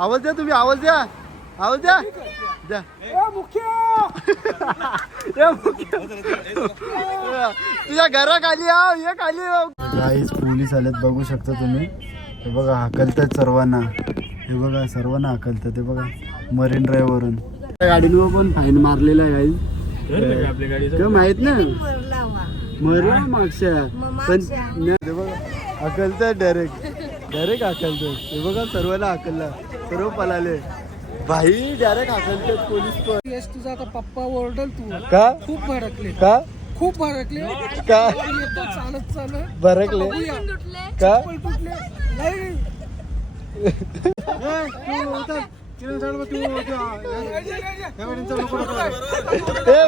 आवाज द्या तुम्ही, आवाज द्या, आवाज द्या द्या. तुझ्या घराखाली ये खाली. गाईस पोलीस आलेत बघू शकता तुम्ही. हे बघा हाकलतात सर्वांना, हे बघा सर्वांना हाकलतात. ते बघा मरीन ड्राईव्ह वरून गाडीवर पण फाईन मारलेला आहे गाईस. आपल्या गाडीचं माहित ना मरला मागच्या पण ते बघा हाकलतात डायरेक्ट हाकलतात. हे बघा सर्वांना हाकलला, सर्व पळाले भाई डायरेक्ट हाकलतात पोलीस पण. तुझा आता पप्पा ओरडल तू का खूप भडकले, का खूप भडकले का चालत चालत भरकले का तुटले नाही.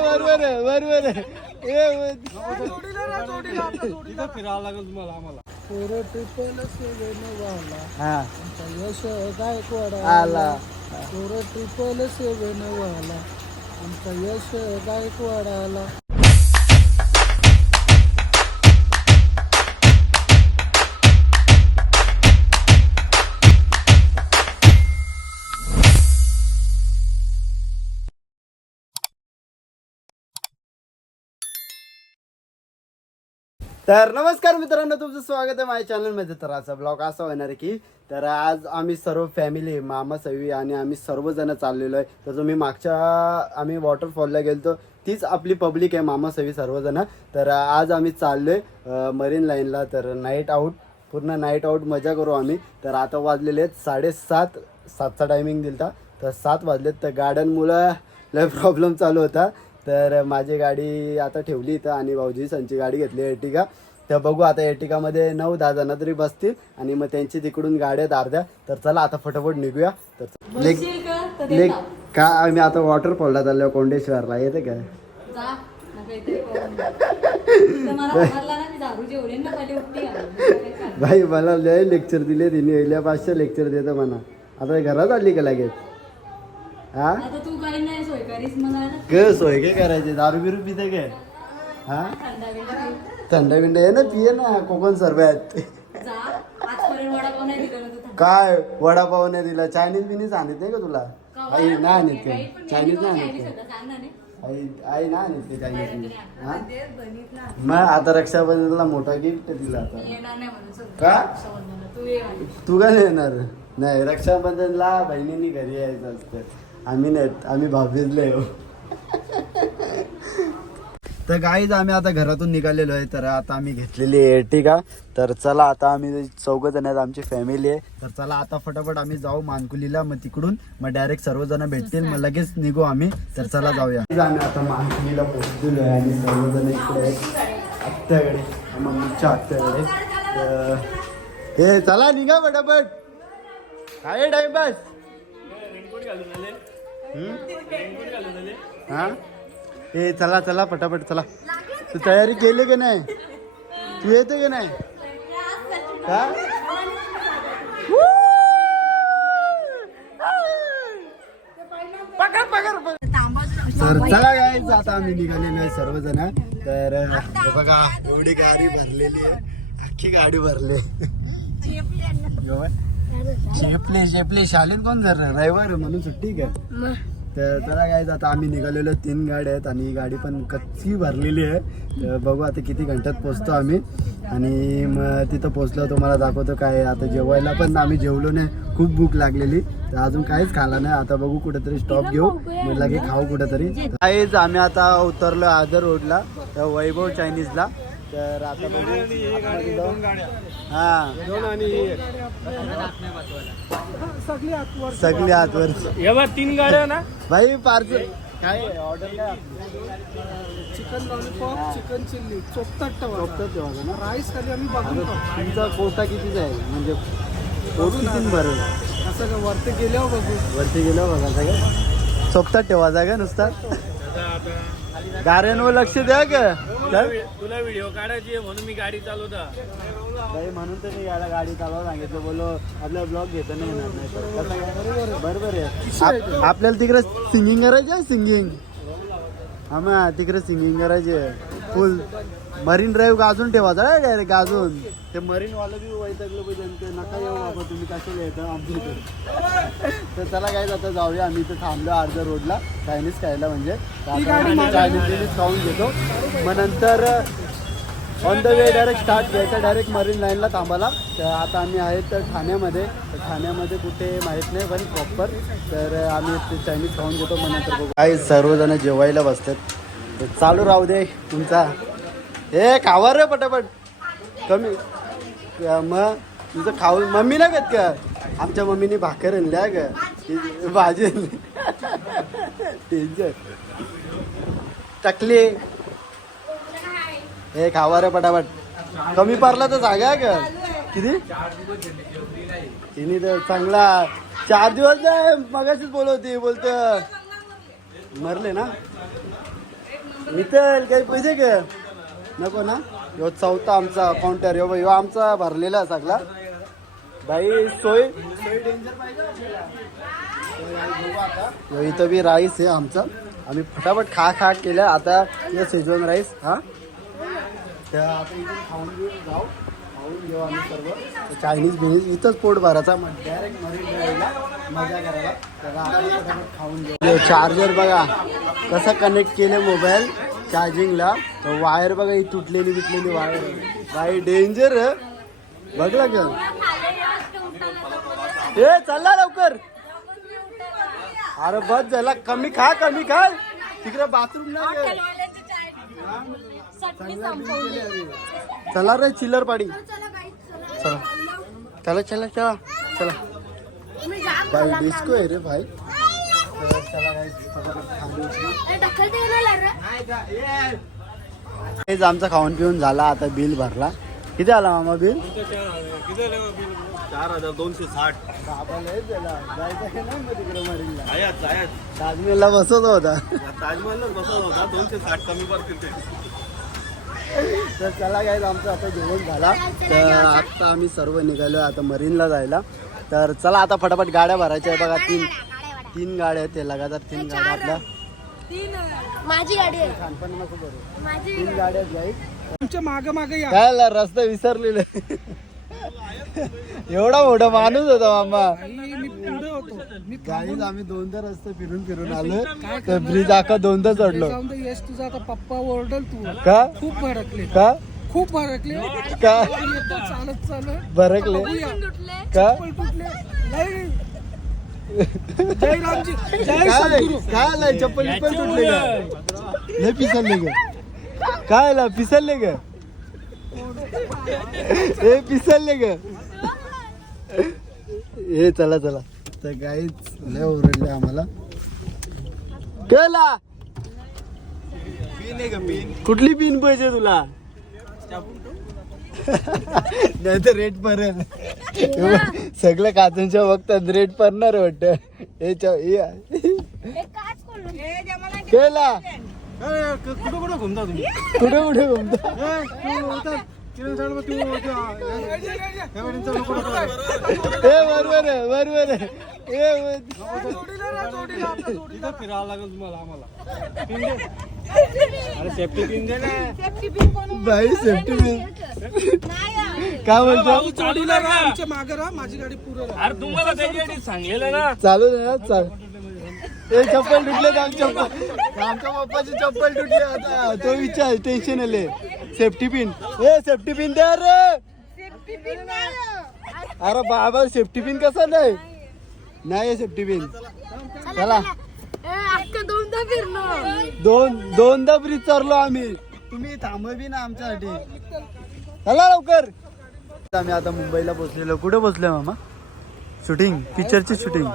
बरोबर आहे, बरोबर आहे. फिरावं लागेल तुम्हाला आम्हाला. हा यश गायकवाड आला. ट्रिपल 7 वाला आमचा यश गायकवाड आला. तर नमस्कार मित्रांनो, तुमचं स्वागत आहे माझ्या चॅनलमध्ये. तर आजचा ब्लॉग असा होणार आहे की तर आज आम्ही सर्व फॅमिली मामा सवी आणि आम्ही सर्वजण चाललेलो आहे. तर तुम्ही मागच्या आम्ही वॉटरफॉलला गेलो तीच आपली पब्लिक आहे मामा सवी सर्वजण. तर आज आम्ही चाललो आहे मरीन लाईनला. तर नाईट आऊट, पूर्ण नाईट आऊट मजा करू आम्ही. तर आता वाजलेले आहेत 7:30. 7चा टायमिंग दिला तर 7 वाजलेत. तर गाड्यांमुळं लय प्रॉब्लेम चालू होता. तर माझी गाडी आता ठेवली इथं आणि भाऊजी संची गाडी घेतली एर्टिगा. तर बघू आता एर्टिगामध्ये 9-10 जण तरी बसतील आणि मग त्यांची तिकडून गाड्या अर्ध्या. तर चला आता फटाफट निघूया. तर का आम्ही आता वॉटरफॉलला चाललो कोंडेश्वरला. येते काय भाई मला लय लेक्चर दिले तिने, लय 500 लेक्चर देतं म्हणा. आता घरात आली का लगेच? हा ग सोय काय करायचे? दारू बिरू पिते काय? हा थंडा बिंडा आहे ना, पिये ना. कोकण सरबत काय वडापाव नाही दिला. चायनीज बिनीज आणत नाही का तुला? आई नाही आणत का चायनीज? नाही आणत आई नाही आणत ते चायनीज बिनीज. हा मग आता रक्षाबंधनला मोठा गिफ्ट दिला आता का? तू का नाही येणार? नाही रक्षाबंधनला बहिणींनी घरी यायचं असतं. आम्ही नाही, आम्ही भाभीजले हो. तर गाईज आम्ही आता घरातून निघालेलो आहे. तर आता आम्ही घेतलेली आहे एर्टिगा. तर चला आता आम्ही 4 जण आहेत, आमची फॅमिली आहे. तर चला आता फटाफट आम्ही जाऊ मानकुलीला. मग तिकडून मग डायरेक्ट सर्वजण भेटतील, मग लगेच निघू आम्ही. तर चला जाऊया. आम्ही आता मानकुलीला पोहोचलेलो आहे आणि सर्वजण इकडे आहेत आत्याकडे, मम्मीच्या आत्याकडे. हे चला निघा फटाफट. काय टाइमपास हा ए चला चला फटाफट चला. तू तयारी केली की नाही? तू येते की नाही? का तर चला गाईज आता आम्ही निघालेलो आहे सर्वजण. तर बघा एवढी गाडी भरलेली आहे, अख्खी गाडी भरली. शेपले शाळेत पण जर रविवार म्हणून सुट्टी का? तर चला गाईज आता आम्ही निघालेलो 3 गाड्या आहेत आणि ही गाडी पण कच्ची भरलेली आहे. तर बघू आता किती घंट्यात पोचतो आम्ही. आणि मग तिथं पोचलो तुम्हाला दाखवतो काय. आता जेवायला पण आम्ही जेवलो नाही, खूप भूक लागलेली. तर अजून काहीच खाला नाही. आता बघू कुठेतरी स्टॉप घेऊ, मग लगे खाऊ कुठेतरी. गाईज आम्ही आता उतरलो आदर रोडला वैभव चायनीजला. तर आता बघू हा सगळी आतवर 3 गाड्या ना भाई. पार्सल काय ऑर्डर काय? चिकन लॉलीपॉप, चिकन चिल्ली, चोपतात ठेवायचं ना. राईस खाली आम्ही बघून तुमचा कोटा कितीचा आहे? म्हणजे पोट किती भरेल असं का? वरती गेल्यावर बघू. वरती गेल्यावर बघा सगळं चोपतात ठेवायचा का नुसता? गाड्यांवर लक्ष द्या का? तुला व्हिडिओ काढायची म्हणून मी गाडी चालवता भाई, म्हणून तर मी गाडी चालवा सांगितलं. बोलो आपला ब्लॉग घेता नाही येणार नाही. बरोबर आहे. आपल्याला तिकडे सिंगिंग करायची आहे. सिंगिंग हा मग तिकडे सिंगिंग करायची आहे फुल. मरीन ड्राईव्ह गाजून ठेवायचा डायरेक्ट गाजून. ते मरीन वाला बी वैतागलं पाहिजे ते नका येऊ बाबा तुम्ही कशाला येतं आमच्या इथे. तर चला काय आता जाऊया. आम्ही इथं थांबलो अर्ध्या रोडला चायनीज खायला म्हणजे चायनीज खाऊन घेतो. मग नंतर on the way direct start घ्यायचं डायरेक्ट मरीन लाईनला थांबायला. तर आता आम्ही आहेत तर ठाण्यामध्ये. तर ठाण्यामध्ये कुठे माहीत नाही पण प्रॉपर. तर आम्ही ते चायनीज खाऊन घेतो. मग नंतर बघू. काय सर्वजण जेवायला बसतात. तर चालू राहू दे तुमचा. हे खावा रे पटापट कमी. मग तुझं खाऊन मम्मी ना घेत का. आमच्या मम्मीने भाकर आणल्या का भाजी आणली. टेन्शन टाकली. हे खावा रे पटापट. कमी पडला तर जागा का किती तिने तर चांगला 4 दिवस मगाशीच बोलवते बोलतं मरले ना. मितल काही पैसे का नको ना. ह्यो चौथा आमचा काउंटर. ह्यो आमचा भरलेला सगळा बाई सोय. इथं बी राईस आहे आमचा. आम्ही फटाफट खा केलं आता. हे शेजवान राईस. हा त्या आता इथून खाऊन घेऊ आम्ही सर्व. चायनीज बिनीज इथंच पोट भरायचा. मग डायरेक्ट मरीन ड्राईव्हला मजा करायला. त्याला आपण फटाफट खाऊन घेऊ. चार्जर बघा कसं कनेक्ट केलं मोबाईल चार्जिंगला. तर वायर बघा ही तुटलेली वायर बाई डेंजर बघला का. ए चला लवकर. अरे बस झाला. कमी खा तिकडे बाथरूम नाही. चला रे चिल्लर पाडी. चला भाई डिस्को आहे रे भाई. आमचा खाऊन पिऊन झाला. आता बिल भरला. किती आला मामा बिल. 4,260. ताजमहलला बसत होता. ताजमहलच बसवत होता. 260 कमी पडतील ते. तर चला काय आमचं आता जेवण झाला. तर आता आम्ही सर्व निघालो आता मरीनला जायला. तर चला आता फटाफट गाड्या भरायच्या आहे बघा. तीन गाड्या आहेत. ते लगातार 3 गाड्या आपल्या. माझी गाडी आहे. खानपण नको करू. 3 गाड्या आहेत गाई. तुमच्या मागे या. काय रस्ता विसरलेला. एवढा मोठा माणूस होता मामा. मी पुढे होतो. मी गाईज आम्ही 2दा रस्ते फिरून आलो. तर ब्रिज आका 2दा चढलो. जाऊन दे. यश तुझा आता पप्पा ओरडल तू. का खूप भडकले. का का चालत भरकले का चप्पल तुटले. नाही. जय रामजी जय काय सद्गुरू. काय आलाय चप्पल पण तुटले का. लय पिसलले ग. काय आला पिसलले ग. हे पिसलले ग. हे चला तर गाईच लय ओरडले आम्हाला. केला कुठली पिन पाहिजे तुला. नाही तर रेट पडेल. सगळं काचूनच्या बघतात रेट पडणार वाटत. केला कुठं घुमता तुम्ही. कुठे घुमता. बरोबर आहे. फिरावं लागेल तुम्हाला आम्हाला. अरे सेफ्टी पिन दे ना. बाई सेफ्टी पिन काय बोलतो. जोडीला राहा. आमच्या मागे राहा. माझी गाडी पुढे राहा. अरे तुम्हाला त्याच्यासाठी सांगेल ना. चालू ना चाल. ते चप्पल तुटले. आमच्या पप्पाची चप्पल तुटली. आता तो विचार टेन्शन आले. सेफ्टी पिन सेफ्टी पिन द्या रे. अरे बाबा सेफ्टी पिन कसा नाही सेफ्टी पिन. चला दोनदा ब्रिज चढलो आम्ही. तुम्ही थांबवी ना आमच्यासाठी. चला लवकर. आम्ही आता मुंबईला पोहोचलेलो. कुठे पोहोचलोय मामा. शूटिंग पिक्चरची शूटिंग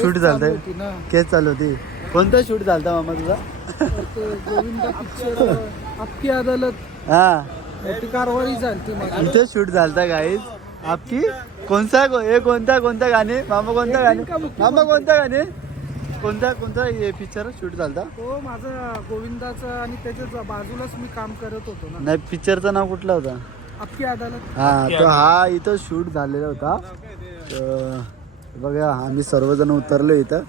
शूट झालतंय. केस चालू होती. कोणतं शूट झालता मामा तुझा. गोविंदा पिक्चर आपकी अदालत. हा मोठी कारवाई झाली माझी. इथे शूट झालता गाईज. आपकी कोणता गाणे मामा. कोणता गाणे कोणता पिक्चर शूट झालता. तो माझा गोविंदाचा आणि त्याच्या बाजूलाच मी काम करत होतो ना. नाही पिक्चरचं नाव कुठलं होतं. आपकी अदालत. हा तो हा इथं शूट झालेला होता. तर बघा आम्ही सर्वजण उतरलो इथं.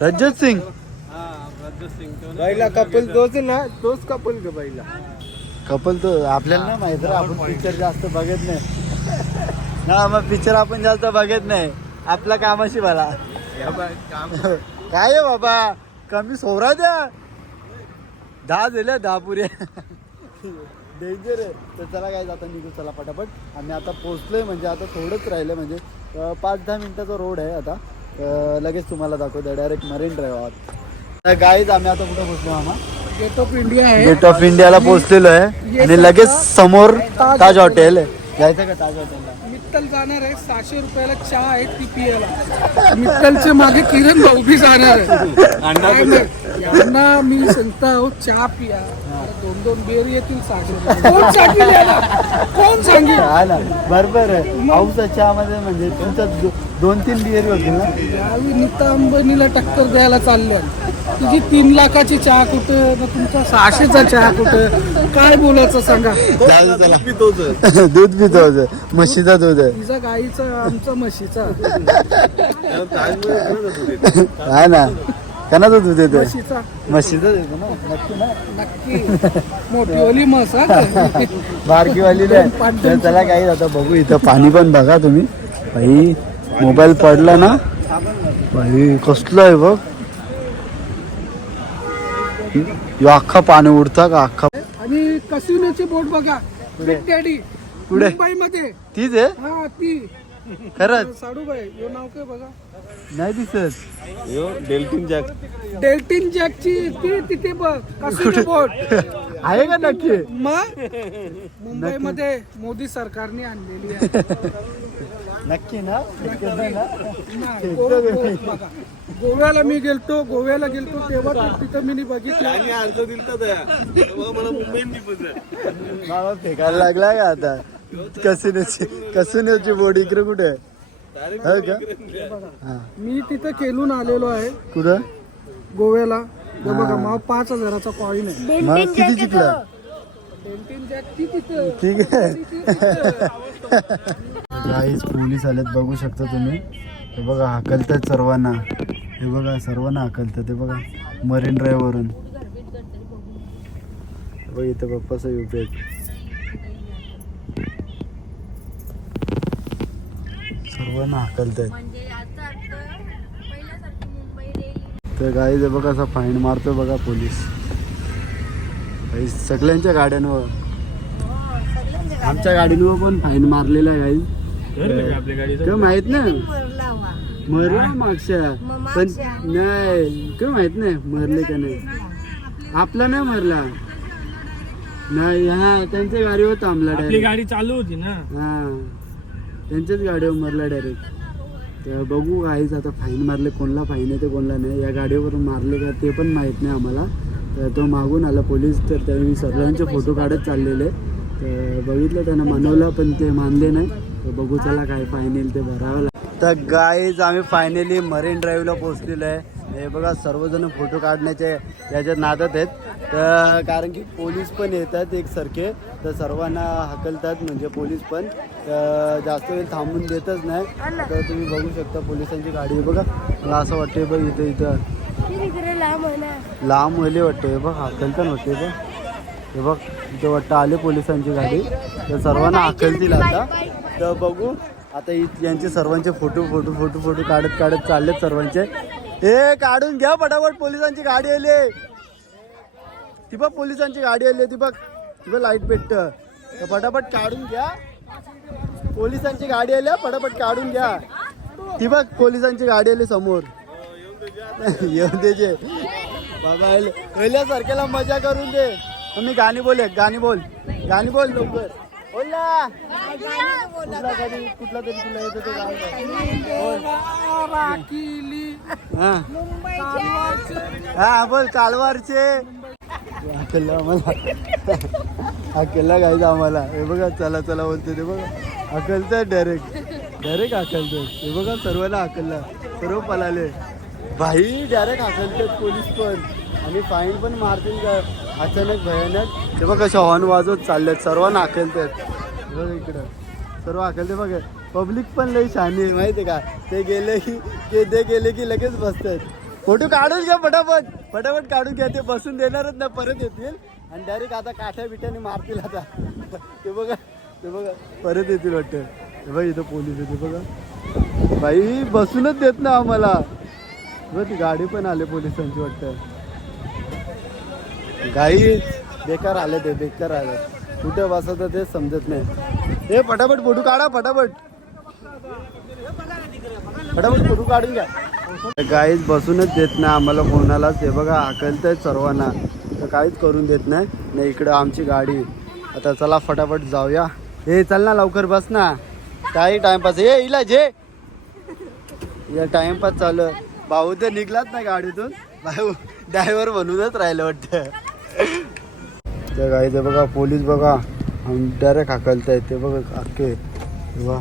रजत सिंग पहिला कपल तोच ना, तोच कपल ग पहिला. कपल तो आपल्याला ना माहित रे, आपण पिक्चर जास्त बघत नाही ना, मग पिक्चर आपण जास्त बघत नाही, आपल्या कामाशी मला काय आहे बाबा, कमी सोरा द्या, 10 दिल्या 10 पुऱ्या डेंजर आहे. तर चला काय आता निघू, चला पटापट. आम्ही आता पोहोचलोय, म्हणजे आता थोडंच राहिलं, म्हणजे 5-10 मिनिटाचा रोड आहे आता. लगेच तुम्हाला दाखवतो डायरेक्ट मरीन ड्राईव्ह. गाईज आम्ही आता कुठं पोहोचलो मामा? गेट ऑफ इंडिया आहे. गेट ऑफ इंडियाला पोहोचलेलो आहे आणि लगेच समोर ताज हॉटेल आहे. जायचं का ताज हॉटेलला? मित्तल जाणार आहे, 600 रुपयाला चहा आहे ती पियाला. मित्तलच्या मागे किरण भाऊ बी जाणार आहे. काय नाही, यांना मी सांगतो चहा पिया, 2-2 बेर येतील 600 रुपये. कोण सांगेल याला? कोण सांगेल? हा ना, बरोबर आहे. पाऊसा चहामध्ये म्हणजे तुमच्या 2-3 बिअर होतील ना. यावेळी नीता अंबानीला टक्कर द्यायला चाललं. तुझी 3 लाखाची चहा कुठं ना तुमचा 600चा चहा कुठं? काय बोलायचं सांगा. दूध पितो, म्हशीचा दूध आहे. तिचा गाईचा, आमचा म्हशीचा. हा ना, कोणाचं दूध येतं? म्हशीचा म्हशीचं देतो ना, नक्की ना. नक्की मोठीवाली म्हस हा. बारकीवाली नाही. तर चला काही आता बघू, इथं पाणी पण बघा तुम्ही. भाई मोबाईल पडला ना, भाई कसलं आहे बघ. ह्यो अख्खा पाणी उडता का अख्खा? आणि कसिनोची बोट बघा, कुठे? बिग डॅडी कुठे? मुंबईमध्ये. तीच आहे हा ती खरंच? साडूबाई, यो नाव काय बघा. नाही दिसत. डेल्टिन जॅक. डेल्टिन जॅकची ती तिथे बघ कसिनो बोट. आहे का नक्की? मग मुंबईमध्ये मोदी सरकारने आणलेली आहे. नक्की ना? नक्की ना? ना, बघा. गोव्याला मी गेलतो, तेव्हा तिथं मी बघितलं. आणि अर्ज दिलता त्या. तेव्हा मला मुंबईत निघायचं. बाबा फेकायला लागला का आता? कसिनोची बोट इकडे कुठे आहे? है का? हा. मी तिथं केलून आलेलो आहे कुठं? गोव्याला. हे बघा माव 5,000चा कॉईन आहे. मग किती जिंकला? डेल्टिन जॅक ती तिथं. ठीक आहे. गाईज पोलीस आलेत, बघू शकता तुम्ही. हे बघा हाकलतात सर्वांना, हे बघा सर्वांना हाकलतात. हे बघा मरीन ड्राईव्ह वरून. बघ इथं पप्पाचा युपी आहेत, सर्वांना हाकलतात. तर गाईज हे बघा असा फाईन मारतो बघा पोलीस. गाईज सगळ्यांच्या गाड्यांवर, आमच्या गाडीवर पण फाईन मारलेला आहे गाईज. आपल्या गाडीचं काय माहित नाही, मरला मागच्या पण नाही, काय माहित नाही मरले का नाही. आपला नाही मरला नाही, हा त्यांच्या गाडीवर थांबला आपली डायरेक्ट. गाडी चालू होती ना. हा त्यांच्याच गाडीवर मरला डायरेक्ट. तर बघू काहीच आता फाईन मारले, कोणला फाईन आहे ते कोणला नाही. या गाडीवरून मारले का ते पण माहीत नाही आम्हाला. तर तो मागून आला पोलीस, तर त्यांनी सर्वांचे फोटो काढत चाललेले. तर बघितलं त्यानं मनवलं पण ते मानले नाही. तर बघू चला काय फाईन येईल ते भरावं लागेल. तर गाईज आम्ही फायनली मरीन ड्राईव्हला पोहोचलेलो आहे. हे बघा सर्वजण फोटो काढण्याचे याच्यात नादात आहेत. तर कारण की पोलीस पण येतात एकसारखे, तर सर्वांना हकलतात म्हणजे पोलीस पण जास्त वेळ थांबून देतच नाही. तर तुम्ही बघू शकता पोलिसांची गाडी आहे बघा. मला असं वाटतं बघ इथं लांब मुले वाटते बघ, हकलतं वाटते बघ. हे बघ इथं वाटतं आले पोलिसांची गाडी, तर सर्वांना हकलतील आता. तर बघू आता यांचे सर्वांचे फोटो काढत चाललेत सर्वांचे. हे काढून घ्या पटापट, पोलिसांची गाडी आली. ती बघ पोलिसांची गाडी आली, ती बघ लाईट पेटत. तर पटापट काढून घ्या, पोलिसांची गाडी आली, पटापट काढून घ्या. ती बघ पोलिसांची गाडी आली समोर. येऊन द्यायचे बाबा, पहिल्यासारख्याला मजा करून दे. तुम्ही गाणी बोल लवकर बोल ना. कुठला तरी तुला येतो ते गाणं. हा बोल, कालवारचे अकेला आम्हाला, अकेला गायचं आम्हाला. हे बघा चला बोलते ते बघा, हकलतात डायरेक्ट हकलतात. हे बघा सर्वांना हकलला, सर्व पळाले भाई, डायरेक्ट हकलतात पोलीस पण. आणि फाईन पण मारतील का अचानक भयानक. ते बघा कशा हॉर्न वाजवत चाललेत, सर्वांना हकलतात. बघा इकडं सर्व हकलते बघा. पब्लिक पण लई शहाणी आहे माहिती आहे का. ते गेले की लगेच बसतात. फोटो काढून घ्या पटापट पटापट काढून घ्या. ते बसून देणारच ना परत येतील आणि डायरेक्ट आता काठ्या बिट्याने मारतील आता. ते बघा परत येतील वाटतं. हे बघ इथं पोलीस येते बघा. बाई बसूनच देत ना आम्हाला. बघ ती गाडी पण आले पोलिसांची वाटतं. गाई बेकार आले ते बेकार आले. कुठे बसवतं ते समजत नाही. हे पटापट फोटो काढा पटापट फोटो काढून घ्या. गाईच बसूनच देत नाही आम्हाला कोणालाच. हे बघा हाकलत आहेत सर्वांना तर काहीच करून देत नाही. इकडं आमची गाडी. आता चला फटाफट जाऊया. हे चल ना लवकर बस ना. काही टाइमपास हे इलाज हे या टाइमपास चालू. भाऊ तर निघलाच नाही गाडीतून. भाऊ ड्रायव्हर बनूनच राहिलं वाटतं. त्या गाईचं बघा पोलीस बघा डायरेक्ट हाकलतायत. ते बघा अख्खे बघा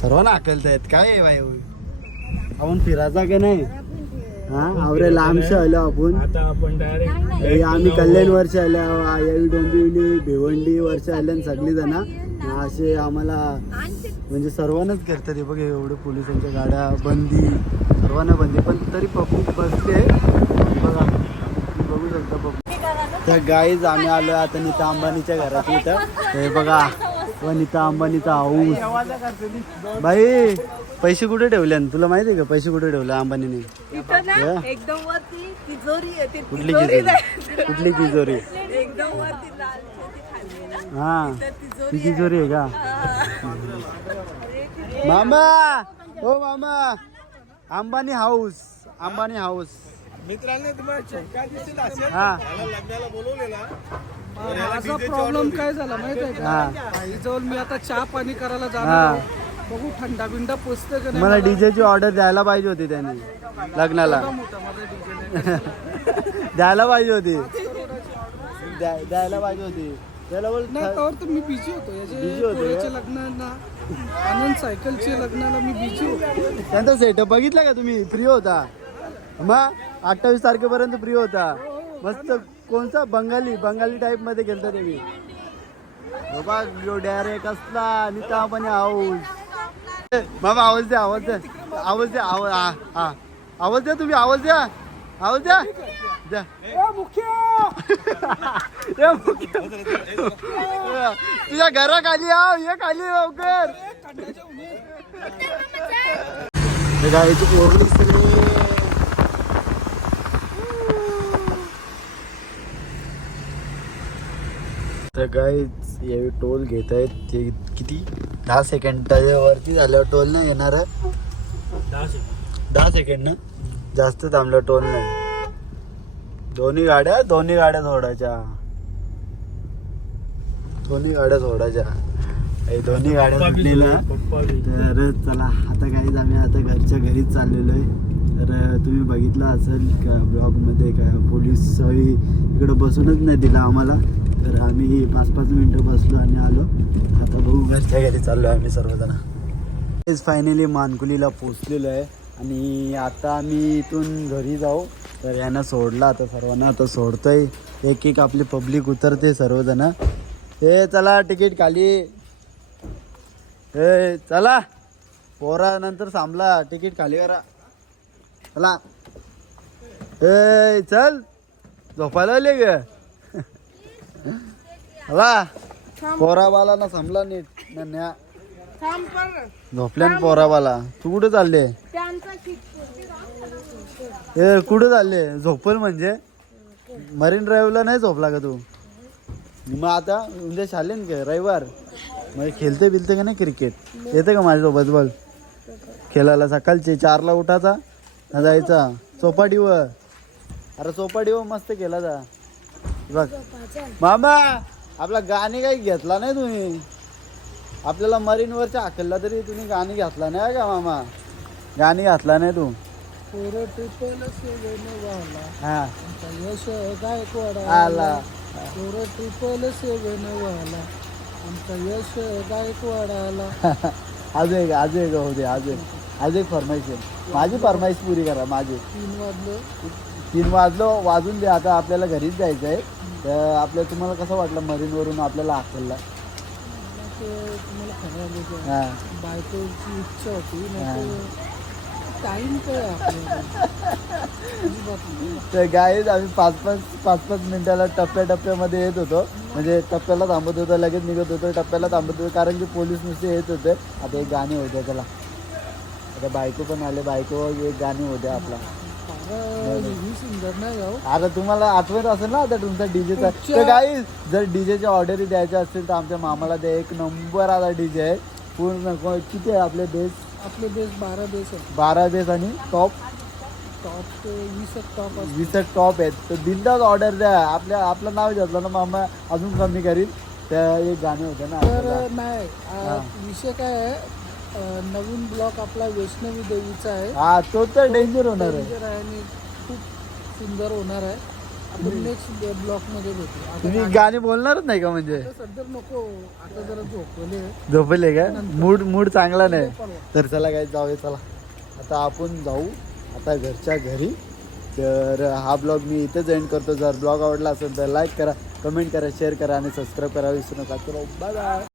सर्वांना हाकलतायत. काय आहे भाई आपण फिरायचा का नाही. हा आवरे लांबशे आलो आपण. आता आपण डायरेक्ट आम्ही कल्याण वर्ष आल्या यावी डोंबिवली भिवंडी वर्ष आल्या सगळी जण असे आम्हाला म्हणजे सर्वांनाच करतात. हे बघा एवढे पोलिसांच्या गाड्या बंदी सर्वांना बंदी पण तरी पब्लिक बसते बघा. बघू शकता पब्लिक. त्या गाईज आम्ही आलो आता नीता अंबानीच्या घरात. इथं हे बघा व नीता अंबानीचा हाऊस. बाई पैसे कुठे ठेवले तुला माहिती आहे का. पैसे कुठे ठेवले अंबानीने. एकदम वरती तिजोरी आहे. कुठली तिजोरी कुठली तिजोरी. एकदम वरती लाल खाली ना. हा ती तिजोरी आहे का. मामा हो मामा अंबानी हाऊस अंबानी हाऊस. मित्रांनी तुम्हाला चक्का दिसेल असेल. हा लग्नाला बोलवलेला. माझा प्रॉब्लेम काय झाला माहितीये का. आईजवळ मी आता चहा पाणी करायला जाणार. बघू थंडा बिंडा पोचते का नाही. मला डीजेची ऑर्डर द्यायला पाहिजे होती त्यांनी लग्नाला. मोठा माझा डीजे द्यायला पाहिजे होती. द्यायला पाहिजे होती त्याला बोल. नाही त्यावर तर मी बिझी होतो. Busy होते का? याचे लग्नाला आनंद सायकलच्या लग्नाला मी बिझी होतो. त्यांचा सेटअप बघितला का तुम्ही. फ्री होता मग 28 तारखेपर्यंत फ्री होता. मस्त कोणता बंगाली टाईप मध्ये गेलता तुम्ही. बाबा डायरेक्ट असला नीता पण हाऊस. बाबा आवाज द्या आवाज द्या आवाज द्या आवाज द्या तुम्ही आवाज द्या द्या. तुझ्या घराखाली आव ये खाली लवकर. गाडीची पोरली सगळी. तर गाईच यावेळी टोल घेत आहेत. ते किती 10 सेकंडाच्या वरती झाल्यावर टोल नाही येणार आहे. 10 सेकंड ना जास्त थांबलं टोल नाही. दोन्ही गाड्या सोडायच्या. दोन्ही गाड्या सुटलेल्या. तर चला आता काहीच आम्ही आता घरच्या घरीच चाललेलो आहे. तर तुम्ही बघितलं असेल का ब्लॉगमध्ये काय पोलीस इकडं बसूनच नाही दिला आम्हाला. तर आम्ही 5-5 मिनटं बसलो आणि आलो. आता बघू घरच्या घरी चाललो आहे आम्ही सर्वजण. फायनली मानकुलीला पोचलेलो आहे आणि आता आम्ही इथून घरी जाऊ. तर यांना सोडला आता सर्वांना. आता सोडतोय एक आपली पब्लिक उतरते सर्वजण. हे चला तिकीट खाली. हे चला पोरा नंतर थांबला तिकीट खाली करा. चला ए चल झोपायला आले ग. चला पोराबाला ना थांबला नीट नन्या. झोपल्या ना पोराबाला. तू कुठे चालले. ए कुठे चालले. झोपल म्हणजे मरीन ड्राईव्हला नाही झोपला का तू. मग आता उद्या शालेन का रविवार मग खेळते बिलते का नाही क्रिकेट. येते का माझ्यासोबत बघ खेळायला. सकाळचे 4ला उठायचा जायचा चौपाटीवर. अरे चौपाटीवर मस्त खेळा जा. बघ मामा आपला गाणी काही घेतला नाही तुम्ही. आपल्याला मरीनवरच्या हाकलला तरी तुम्ही गाणी घातला नाही का मामा. गाणी घातला नाही तू. हा यश गायकवाड आला. ट्रिपल 7 वाला आमचा यश गायकवाड आला. आज एक होऊ दे. आज एक फरमाईश आहे. माझी फरमाईश पुरी करा. माझी 3 वाजलो वाजून दे. आता आपल्याला घरीच जायचं आहे. तर आपल्या तुम्हाला कसं वाटलं मरीनवरून आपल्याला हाकलला. तुम्हाला खरं हा बायकोची इच्छा होती. टाइम काय आहे आपल्याला? अजिबात नाही. तर गाईज आम्ही पाच पाच मिनिटाला टप्प्यामध्ये येत होतो, म्हणजे टप्प्याला थांबत होतो, लगेच निघत होतो, टप्प्याला थांबत होतो, कारण की पोलीस नुसते येत होते. आता एक गाणी होते त्याला, आता बायको पण आले, बायको एक गाणी होते आपला. फार ही सुंदर नाही जाऊ. आता तुम्हाला आठवत असेल ना आता तुमचा डीजेचा. तर गाईज जर डीजेच्या ऑर्डरी द्यायच्या असतील तर आमच्या मामाला द्या, एक नंबर आता डीजे आहे पूर्ण. किती आहे आपले बेस? आपले बेस 12 बेस आहेत. 12 बेस आणि टॉप टॉप 20 टॉप असतात. 20 टॉप आहेत. तर बिंदास ऑर्डर द्या. आपलं नाव घेतलं ना मामा अजून कमी करील. त्या एक गाणे होते ना तर आपल्याला. नाही विषय काय आहे, नवीन ब्लॉक आपला वैष्णवी देवीचा आहे. हा तो तर डेंजर होणार आहे. डेंजर आहे आणि खूप सुंदर होणार आहे. आपण नेक्स्ट ब्लॉक मध्ये भेटू. आता तुम्ही गाणी बोलणारच नाही का? म्हणजे आता सध्या नको, आता जरा झोपले. झोपले का? मूड चांगला नाही. तर चला काय जाऊया, चला आता आपण जाऊ आता घरच्या घरी. तर हा ब्लॉग मी इथेच एंड करतो. जर ब्लॉग आवडला असेल तर लाईक करा, कमेंट करा, शेअर करा आणि सबस्क्राईब करा विसरू नका. चलो बाय बाय.